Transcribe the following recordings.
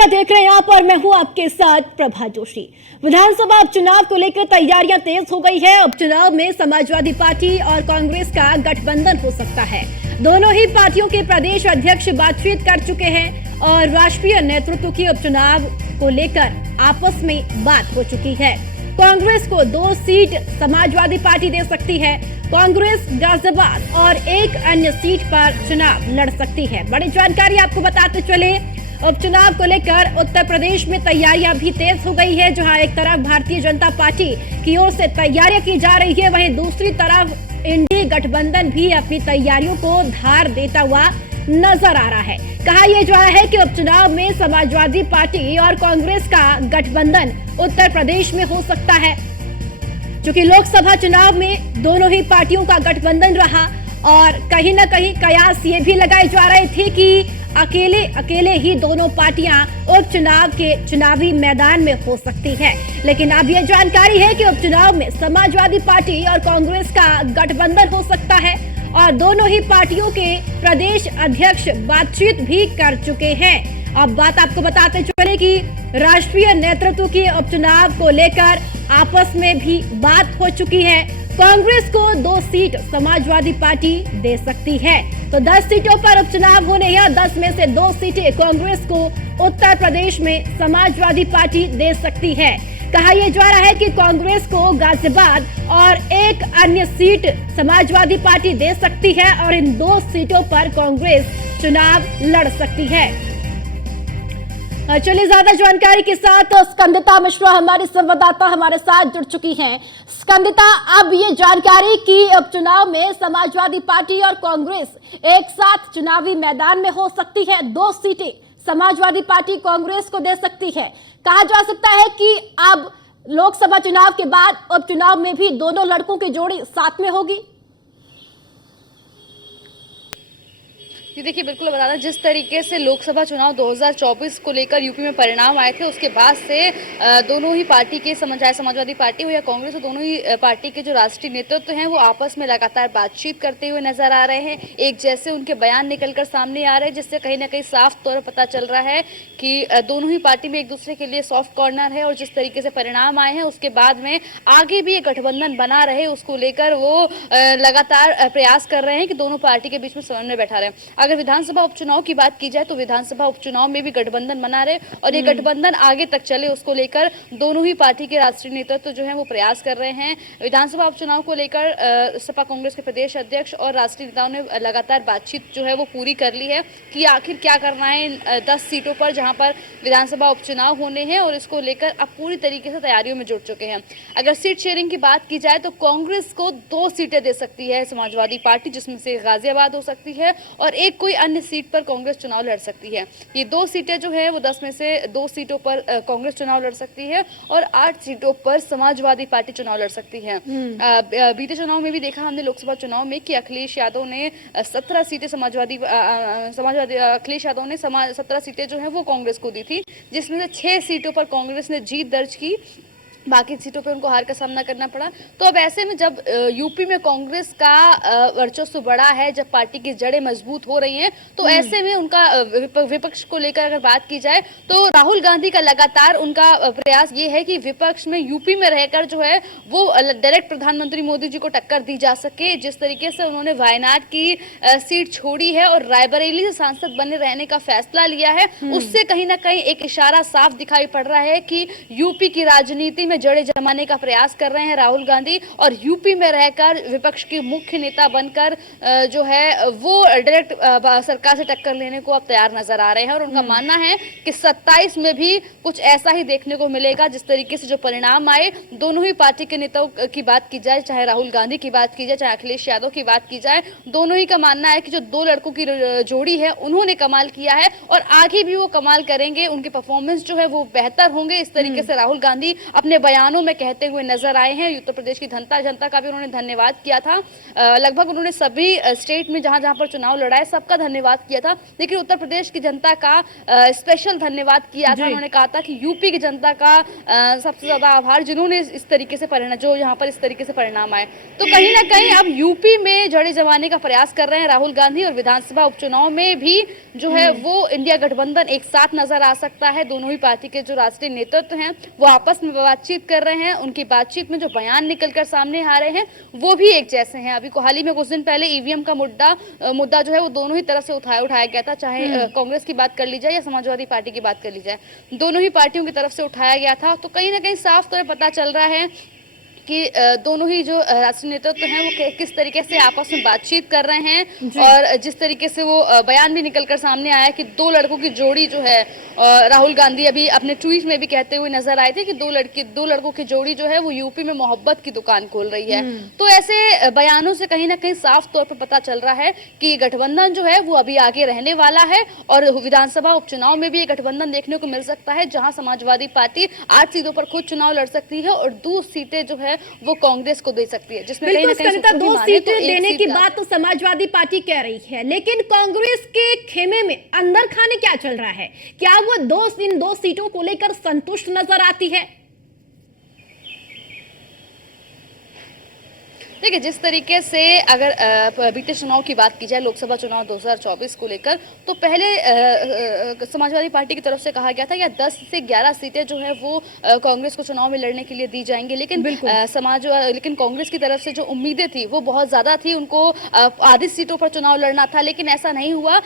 India देख रहे हैं आप और मैं हूं आपके साथ प्रभा जोशी। विधानसभा उपचुनाव को लेकर तैयारियां तेज हो गई है। उपचुनाव में समाजवादी पार्टी और कांग्रेस का गठबंधन हो सकता है। दोनों ही पार्टियों के प्रदेश अध्यक्ष बातचीत कर चुके हैं और राष्ट्रीय नेतृत्व की उपचुनाव को लेकर आपस में बात हो चुकी है। कांग्रेस को 2 सीट समाजवादी पार्टी दे सकती है। कांग्रेस गाजियाबाद और एक अन्य सीट पर चुनाव लड़ सकती है। बड़ी जानकारी आपको बताते चले, उपचुनाव को लेकर उत्तर प्रदेश में तैयारियां भी तेज हो गई है। जहां एक तरफ भारतीय जनता पार्टी की ओर से तैयारियां की जा रही है, वहीं दूसरी तरफ इंडी गठबंधन भी अपनी तैयारियों को धार देता हुआ नजर आ रहा है। कहा यह जा रहा है कि उपचुनाव में समाजवादी पार्टी और कांग्रेस का गठबंधन उत्तर प्रदेश में हो सकता है। क्योंकि लोकसभा चुनाव में दोनों ही पार्टियों का गठबंधन रहा और कहीं न कहीं कयास ये भी लगाए जा रहे थे कि अकेले ही दोनों पार्टियां उपचुनाव के चुनावी मैदान में हो सकती है। लेकिन अब यह जानकारी है कि उपचुनाव में समाजवादी पार्टी और कांग्रेस का गठबंधन हो सकता है और दोनों ही पार्टियों के प्रदेश अध्यक्ष बातचीत भी कर चुके हैं। अब बात आपको बताते चले कि राष्ट्रीय नेतृत्व के उपचुनाव को लेकर आपस में भी बात हो चुकी है। कांग्रेस को 2 सीट समाजवादी पार्टी दे सकती है। तो 10 सीटों पर उपचुनाव होने हैं। 10 में से 2 सीटें कांग्रेस को उत्तर प्रदेश में समाजवादी पार्टी दे सकती है। कहा यह जा रहा है कि कांग्रेस को गाजियाबाद और एक अन्य सीट समाजवादी पार्टी दे सकती है और इन 2 सीटों पर कांग्रेस चुनाव लड़ सकती है। चलिए ज्यादा जानकारी के साथ स्कंदिता मिश्रा हमारी संवाददाता हमारे साथ जुड़ चुकी हैं। स्कंदिता, अब ये जानकारी कि उपचुनाव में समाजवादी पार्टी और कांग्रेस एक साथ चुनावी मैदान में हो सकती है। 2 सीटें समाजवादी पार्टी कांग्रेस को दे सकती है। कहा जा सकता है कि अब लोकसभा चुनाव के बाद उपचुनाव में भी दोनों लड़कों की जोड़ी साथ में होगी। जी देखिए, बिल्कुल बता दें, जिस तरीके से लोकसभा चुनाव 2024 को लेकर यूपी में परिणाम आए थे, उसके बाद से दोनों ही पार्टी के चाहे समाजवादी पार्टी हो या कांग्रेस हो, दोनों ही पार्टी के जो राष्ट्रीय नेतृत्व हैं वो आपस में लगातार बातचीत करते हुए नजर आ रहे हैं। एक जैसे उनके बयान निकलकर सामने आ रहे हैं, जिससे कहीं ना कहीं साफ तौर पर पता चल रहा है कि दोनों ही पार्टी में एक दूसरे के लिए सॉफ्ट कॉर्नर है। और जिस तरीके से परिणाम आए हैं उसके बाद में आगे भी एक गठबंधन बना रहे, उसको लेकर वो लगातार प्रयास कर रहे हैं कि दोनों पार्टी के बीच में समन्वय बैठा रहे। अगर विधानसभा उपचुनाव की बात की जाए तो विधानसभा उपचुनाव में भी गठबंधन बना रहे और ये गठबंधन आगे तक चले, उसको लेकर दोनों ही पार्टी के राष्ट्रीय नेतृत्व जो है वो प्रयास कर रहे हैं। विधानसभा उपचुनाव को लेकर सपा कांग्रेस के प्रदेश अध्यक्ष और राष्ट्रीय नेताओं ने लगातार बातचीत जो है वो पूरी कर ली है कि आखिर क्या करना है 10 सीटों पर जहां पर विधानसभा उपचुनाव होने हैं, और इसको लेकर अब पूरी तरीके से तैयारियों में जुट चुके हैं। अगर सीट शेयरिंग की बात की जाए तो कांग्रेस को 2 सीटें दे सकती है समाजवादी पार्टी, जिसमें से गाजियाबाद हो सकती है और एक कोई अन्य सीट पर कांग्रेस चुनाव लड़ सकती है। ये 2 सीटें जो है वो 10 में से 2 सीटों पर कांग्रेस चुनाव लड़ सकती है और 8 सीटों पर समाजवादी पार्टी चुनाव लड़ सकती है। बीते चुनाव में भी देखा हमने लोकसभा चुनाव में कि अखिलेश यादव ने 17 सीटें अखिलेश यादव ने 17 सीटें जो है वो कांग्रेस को दी थी, जिसमें से 6 सीटों पर कांग्रेस ने जीत दर्ज की, बाकी सीटों पे उनको हार का सामना करना पड़ा। तो अब ऐसे में जब यूपी में कांग्रेस का वर्चस्व बढ़ा है, जब पार्टी की जड़ें मजबूत हो रही हैं, तो ऐसे में उनका विपक्ष को लेकर अगर बात की जाए तो राहुल गांधी का लगातार उनका प्रयास ये है कि विपक्ष में यूपी में रहकर जो है वो डायरेक्ट प्रधानमंत्री मोदी जी को टक्कर दी जा सके। जिस तरीके से उन्होंने वायनाड की सीट छोड़ी है और रायबरेली से सांसद बने रहने का फैसला लिया है, उससे कहीं ना कहीं एक इशारा साफ दिखाई पड़ रहा है कि यूपी की राजनीति में जड़ें जमाने का प्रयास कर रहे हैं राहुल गांधी और यूपी में रहकर विपक्ष के मुख्य नेता बनकर जो है वो डायरेक्ट सरकार से टक्कर लेने को अब तैयार नजर आ रहे हैं। और उनका मानना है कि 27 में भी कुछ ऐसा ही देखने को मिलेगा। जिस तरीके से जो परिणाम आए, दोनों ही पार्टी के नेताओं की बात की जाए, चाहे राहुल गांधी की बात की जाए, चाहे अखिलेश यादव की बात की जाए, दोनों ही का मानना है कि जो 2 लड़कों की जोड़ी है उन्होंने कमाल किया है और आगे भी वो कमाल करेंगे। उनके परफॉर्मेंस जो है वो बेहतर होंगे। इस तरीके से राहुल गांधी अपने बयानों में कहते हुए नजर आए हैं। उत्तर प्रदेश की जनता का भी उन्होंने धन्यवाद किया था। लगभग उन्होंने सभी स्टेट में जहां जहां पर चुनाव लड़ाए सबका धन्यवाद किया था, लेकिन उत्तर प्रदेश की जनता का स्पेशल धन्यवाद किया था। उन्होंने कहा था कि यूपी की जनता का सबसे ज्यादा आभार, जिन्होंने इस तरीके से परिणाम, जो यहाँ पर इस तरीके से परिणाम आए। तो कहीं ना कहीं अब यूपी में जड़े जमाने का प्रयास कर रहे हैं राहुल गांधी, और विधानसभा उपचुनाव में भी जो है वो इंडिया गठबंधन एक साथ नजर आ सकता है। दोनों ही पार्टी के जो राष्ट्रीय नेतृत्व हैं वो आपस में बातचीत कर रहे हैं। उनकी बातचीत में जो बयान निकलकर सामने आ रहे हैं वो भी एक जैसे हैं। अभी हाल ही में कुछ दिन पहले ईवीएम का मुद्दा जो है वो दोनों ही तरफ से उठाया गया था, चाहे कांग्रेस की बात कर ली जाए या समाजवादी पार्टी की बात कर ली जाए, दोनों ही पार्टियों की तरफ से उठाया गया था। तो कहीं ना कहीं साफ तौर पर पता चल रहा है कि दोनों ही जो राष्ट्रीय नेतृत्व हैं वो किस तरीके से आपस में बातचीत कर रहे हैं, और जिस तरीके से वो बयान भी निकलकर सामने आया कि दो लड़कों की जोड़ी जो है, राहुल गांधी अभी अपने ट्वीट में भी कहते हुए नजर आए थे कि दो लड़कों की जोड़ी जो है वो यूपी में मोहब्बत की दुकान खोल रही है। तो ऐसे बयानों से कहीं ना कहीं साफ तौर पर पता चल रहा है कि गठबंधन जो है वो अभी आगे रहने वाला है, और विधानसभा उपचुनाव में भी ये गठबंधन देखने को मिल सकता है, जहां समाजवादी पार्टी 8 सीटों पर खुद चुनाव लड़ सकती है और 2 सीटें जो है वो कांग्रेस को दे सकती है, जिसमें कहीं ना कहीं 2 सीटें देने की बात तो समाजवादी पार्टी कह रही है, लेकिन कांग्रेस के खेमे में अंदर खाने क्या चल रहा है? क्या वो इन 2 सीटों को लेकर संतुष्ट नजर आती है? देखिए, जिस तरीके से अगर बीते चुनाव की बात की जाए, लोकसभा चुनाव 2024 को लेकर, तो पहले समाजवादी पार्टी की तरफ से कहा गया था कि 10 से 11 सीटें जो है वो कांग्रेस को चुनाव में लड़ने के लिए दी जाएंगी, लेकिन लेकिन कांग्रेस की तरफ से जो उम्मीदें थी वो बहुत ज्यादा थी। उनको आधी सीटों पर चुनाव लड़ना था, लेकिन ऐसा नहीं हुआ।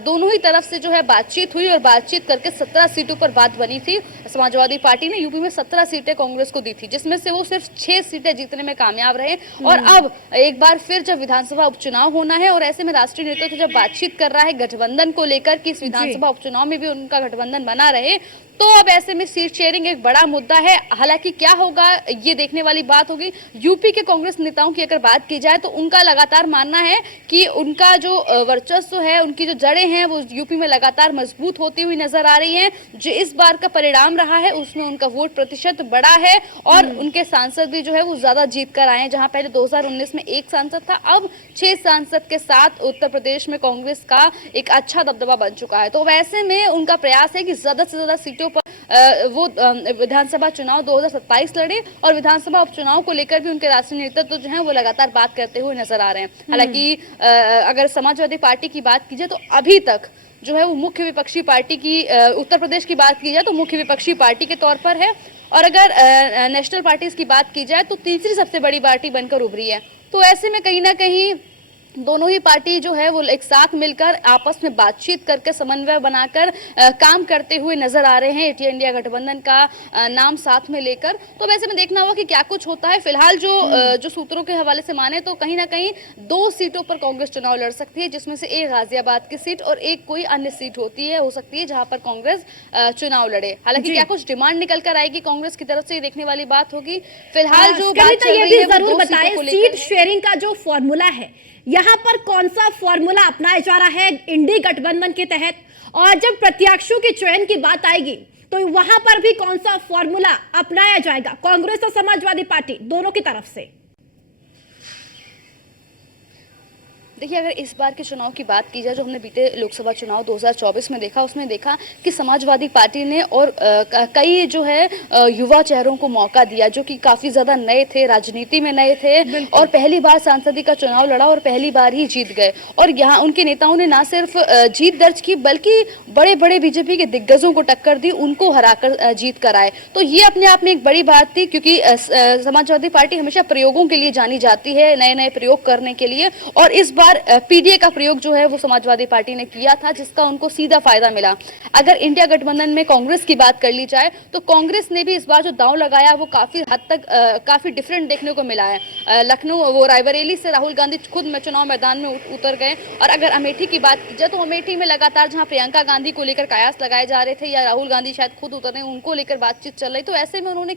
दोनों ही तरफ से जो है बातचीत हुई और बातचीत करके 17 सीटों पर बात बनी थी। समाजवादी पार्टी ने यूपी में 17 सीटें कांग्रेस को दी थी, जिसमें से वो सिर्फ 6 सीटें जीतने में कामयाब रहे। और अब एक बार फिर जब विधानसभा उपचुनाव होना है, और ऐसे में राष्ट्रीय नेतृत्व जब बातचीत कर रहा है गठबंधन को लेकर कि इस विधानसभा उपचुनाव में भी उनका गठबंधन बना रहे, तो अब ऐसे में सीट शेयरिंग एक बड़ा मुद्दा है। हालांकि क्या होगा ये देखने वाली बात होगी। यूपी के कांग्रेस नेताओं की अगर बात की जाए तो उनका लगातार मानना है कि उनका जो वर्चस्व है, उनकी जो जड़ें हैं वो यूपी में लगातार मजबूत होती हुई नजर आ रही हैं। जो इस बार का परिणाम रहा है उसमें उनका वोट प्रतिशत बड़ा है, और उनके सांसद भी जो है वो ज्यादा जीत कर आए हैं। जहां पहले 2019 में 1 सांसद था, अब 6 सांसद के साथ उत्तर प्रदेश में कांग्रेस का एक अच्छा दबदबा बन चुका है। तो वैसे में उनका प्रयास है कि ज्यादा से ज्यादा सीटों पर वो विधानसभा चुनाव 2027 लड़े, और विधानसभा उपचुनाव को लेकर भी उनके राष्ट्रीय नेतृत्व जो है वो लगातार बात करते हुए नजर आ रहे हैं। हालांकि अगर समाजवादी पार्टी की बात की जाए तो अभी तक जो है वो मुख्य विपक्षी पार्टी की, उत्तर प्रदेश की बात की जाए तो मुख्य विपक्षी पार्टी के तौर पर है, और अगर नेशनल पार्टीज की बात की जाए तो तीसरी सबसे बड़ी पार्टी बनकर उभरी है। तो ऐसे में कहीं ना कहीं दोनों ही पार्टी जो है वो एक साथ मिलकर आपस में बातचीत करके समन्वय बनाकर काम करते हुए नजर आ रहे हैं, इंडिया गठबंधन का नाम साथ में लेकर। तो वैसे में देखना होगा कि क्या कुछ होता है। फिलहाल जो सूत्रों के हवाले से माने तो कहीं ना कहीं 2 सीटों पर कांग्रेस चुनाव लड़ सकती है, जिसमें से एक गाजियाबाद की सीट और एक कोई अन्य सीट हो सकती है जहां पर कांग्रेस चुनाव लड़े। हालांकि क्या कुछ डिमांड निकल कर आएगी कांग्रेस की तरफ से, ये देखने वाली बात होगी। फिलहाल जो बात चल रही है जरूर बताएं, सीट शेयरिंग का जो फॉर्मूला है यहाँ पर कौन सा फॉर्मूला अपनाया जा रहा है इंडी गठबंधन के तहत, और जब प्रत्याशियों के चयन की बात आएगी तो वहां पर भी कौन सा फॉर्मूला अपनाया जाएगा कांग्रेस और समाजवादी पार्टी दोनों की तरफ से? देखिए, अगर इस बार के चुनाव की बात की जाए, जो हमने बीते लोकसभा चुनाव 2024 में देखा, उसमें देखा कि समाजवादी पार्टी ने और कई जो है युवा चेहरों को मौका दिया, जो कि काफी ज्यादा नए थे, राजनीति में नए थे, और पहली बार सांसदी का चुनाव लड़ा और पहली बार ही जीत गए। और यहाँ उनके नेताओं ने न सिर्फ जीत दर्ज की, बल्कि बड़े बड़े बीजेपी के दिग्गजों को टक्कर दी, उनको हराकर जीत कर आए। तो ये अपने आप में एक बड़ी बात थी, क्योंकि समाजवादी पार्टी हमेशा प्रयोगों के लिए जानी जाती है, नए नए प्रयोग करने के लिए, और इस बार पीडीए का प्रयोग जो है वो समाजवादी पार्टी ने किया था, जिसका उनको सीधा फायदा मिला। अगर इंडिया गठबंधन में कांग्रेस की बात कर ली जाए तो कांग्रेस ने भी इस बार जो दांव लगाया वो काफी हद तक काफी डिफरेंट देखने को मिला है। लखनऊ वो रायबरेली से राहुल गांधी खुद में चुनाव मैदान में उतर गए, और अगर अमेठी की बात की जाए तो अमेठी में लगातार जहां प्रियंका गांधी को लेकर कयास लगाए जा रहे थे, या राहुल गांधी शायद खुद उतरने, उनको लेकर बातचीत चल रही, तो ऐसे में उन्होंने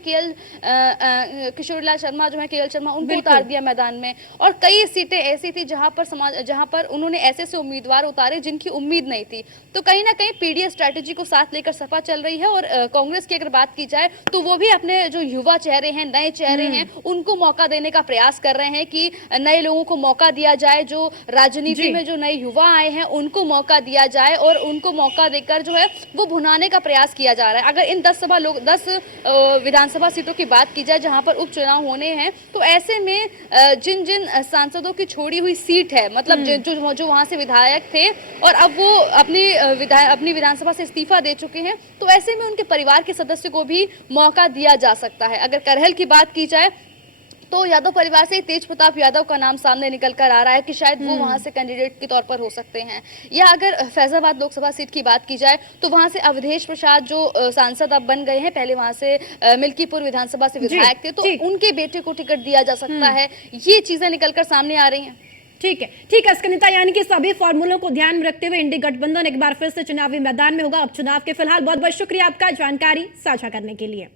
किशोरीलाल शर्मा जो है, केएल शर्मा, उनको उतार दिया मैदान में। और कई सीटें ऐसी थी जहां पर समाज जहां पर उन्होंने ऐसे उम्मीदवार उतारे जिनकी उम्मीद नहीं थी। तो कहीं ना कहीं पीडीएस स्ट्रैटेजी को साथ लेकर सपा चल रही है और कांग्रेस की अगर बात की जाए तो वो भी अपने जो युवा चेहरे हैं, नए चेहरे हैं, उनको मौका देने का प्रयास कर रहे हैं कि नए लोगों को मौका दिया जाए। जो राजनीति में जो नए युवा आए हैं उनको मौका दिया जाए और उनको मौका देकर जो है वो भुनाने का प्रयास किया जा रहा है। अगर इन 10 विधानसभा सीटों की बात की जाए जहां पर उपचुनाव होने हैं, तो ऐसे में जिन जिन सांसदों की छोड़ी हुई सीट है, मतलब जो वहां से विधायक थे और अब वो अपनी विधानसभा से इस्तीफा दे चुके हैं, तो ऐसे में उनके परिवार के सदस्य को भी मौका दिया जा सकता है। अगर करहल की बात की जाए तो यादव परिवार से तेज प्रताप यादव का नाम सामने निकल कर आ रहा है कि शायद वो वहां से कैंडिडेट के तौर पर हो सकते हैं। या अगर फैजाबाद लोकसभा सीट की बात की जाए तो वहां से अवधेश प्रसाद जो सांसद अब बन गए हैं, पहले वहां से मिल्कीपुर विधानसभा से विधायक थे, तो उनके बेटे को टिकट दिया जा सकता है। ये चीजें निकलकर सामने आ रही हैं। ठीक है स्कंदिता, यानी कि सभी फॉर्मूलों को ध्यान में रखते हुए इंडी गठबंधन एक बार फिर से चुनावी मैदान में होगा। अब चुनाव के फिलहाल बहुत बहुत शुक्रिया आपका जानकारी साझा करने के लिए।